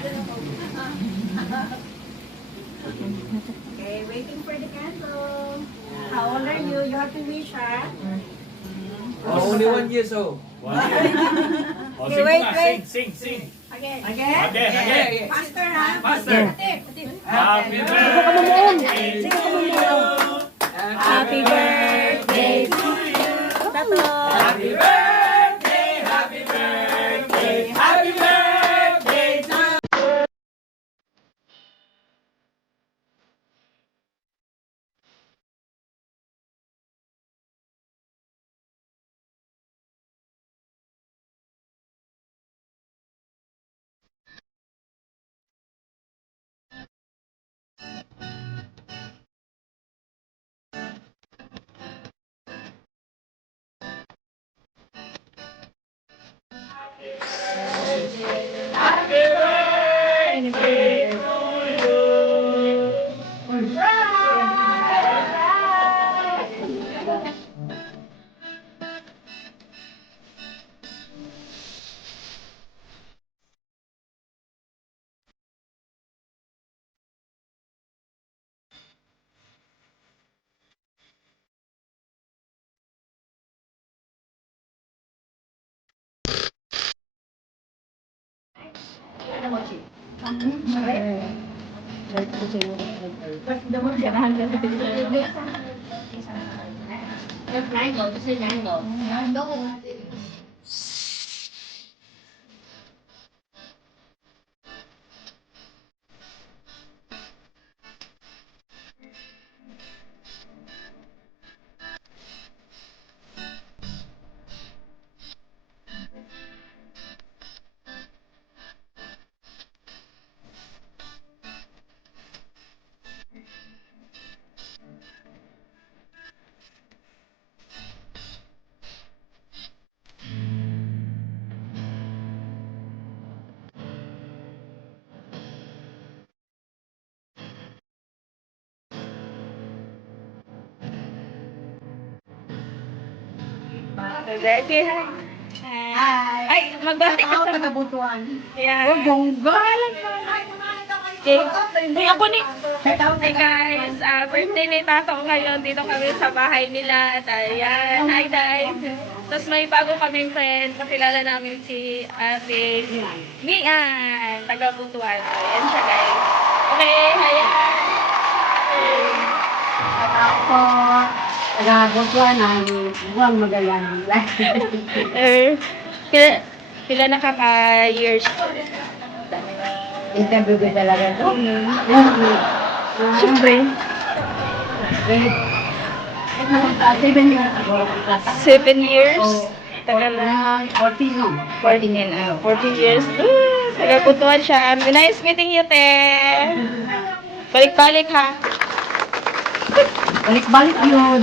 Okay, waiting for the candle. How old are you? You have to wish, ha? Only 1 year old. Okay, wait. Sing. Again. Again. Faster, ha? Faster. Ate. Happy birthday to you. Happy birthday to you. Tato. Happy birthday, happy birthday, happy birthday to you. Ready? Hi. Ay, magbati ka sa Nagabutuan. Yeah. Okay. Hey, ako ni. Hey guys, birthday ni Tato ngayon. Dito kami sa bahay nila. At ayan, hi guys. Tapos may bago kaming friend. Kakilala namin si Ate Mian. Taga-Butuan. Ayan siya guys. Okay, ayan. Ako, nagabutuan ang buwang magalang. Pila na ka years? Interview ko talaga ito. Siyempre. 7 years ago. 7 years? Tagal na. 14 no? 14 yan. 14 years. Nagkakuntuhan siya. Nice meeting you, te. Balik-balik, ha? Balik-balik yun.